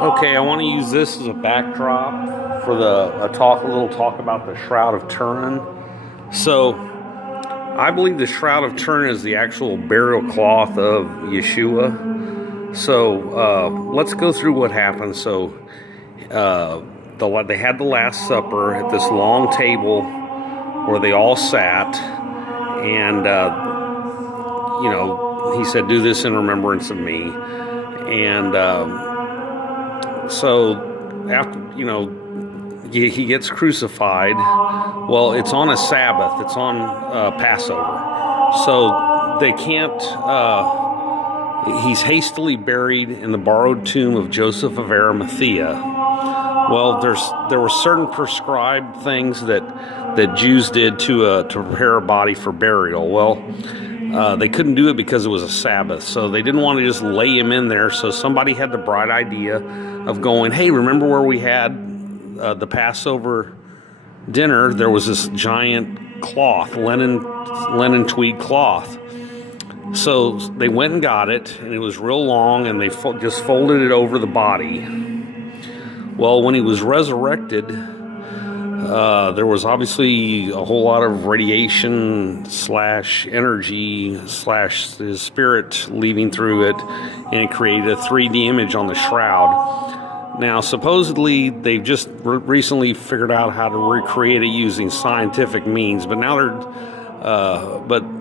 Okay, I want to use this as a backdrop for a little talk about the Shroud of Turin. So, I believe the Shroud of Turin is the actual burial cloth of Yeshua. So, let's go through what happened. So, they had the Last Supper at this long table where they all sat, and he said, "Do this in remembrance of me." And so after he gets crucified. Well, it's on a Sabbath. It's on Passover, so they can't. He's hastily buried in the borrowed tomb of Joseph of Arimathea. Well, there were certain prescribed things that Jews did to prepare a body for burial. Well, they couldn't do it because it was a Sabbath, so they didn't want to just lay him in there. So somebody had the bright idea of going, "Hey, remember where we had the Passover dinner? There was this giant cloth, linen tweed cloth." So they went and got it, and it was real long, and they just folded it over the body. Well, when he was resurrected, there was obviously a whole lot of radiation / energy / his spirit leaving through it, and it created a 3D image on the shroud. Now, supposedly, they've just recently figured out how to recreate it using scientific means, but now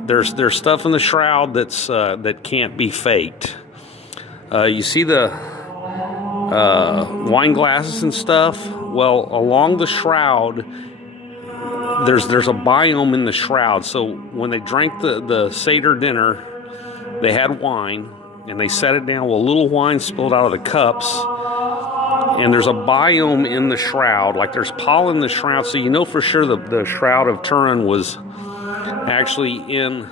there's stuff in the shroud that can't be faked. You see the wine glasses and stuff. Well, along the shroud, there's a biome in the shroud. So when they drank the Seder dinner, they had wine and they set it down. Well, a little wine spilled out of the cups, and there's a biome in the shroud. Like there's pollen in the shroud, so you know for sure the Shroud of Turin was actually in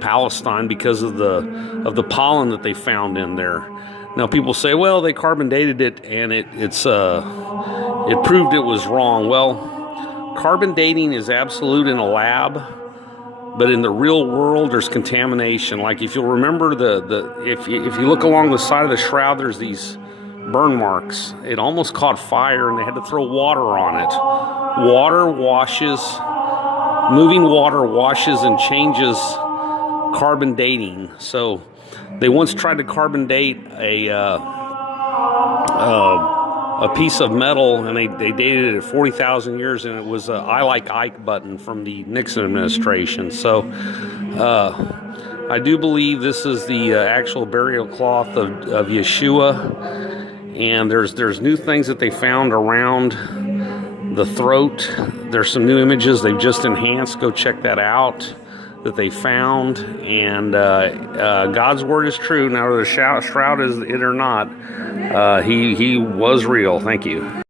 Palestine because of the pollen that they found in there. Now people say, well, they carbon dated it and it proved it was wrong. Well, carbon dating is absolute in a lab, but in the real world there's contamination. Like if you'll remember if you look along the side of the shroud, there's these burn marks. It almost caught fire and they had to throw water on it. Moving water washes and changes carbon dating. So they once tried to carbon date a piece of metal, and they dated it at 40,000 years, and it was a "I like Ike" button from the Nixon administration. So I do believe this is the actual burial cloth of Yeshua, and there's new things that they found around the throat. There's some new images they've just enhanced. Go check that out, that they found. And God's word is true. Now, whether the shroud is it or not, he was real. Thank you.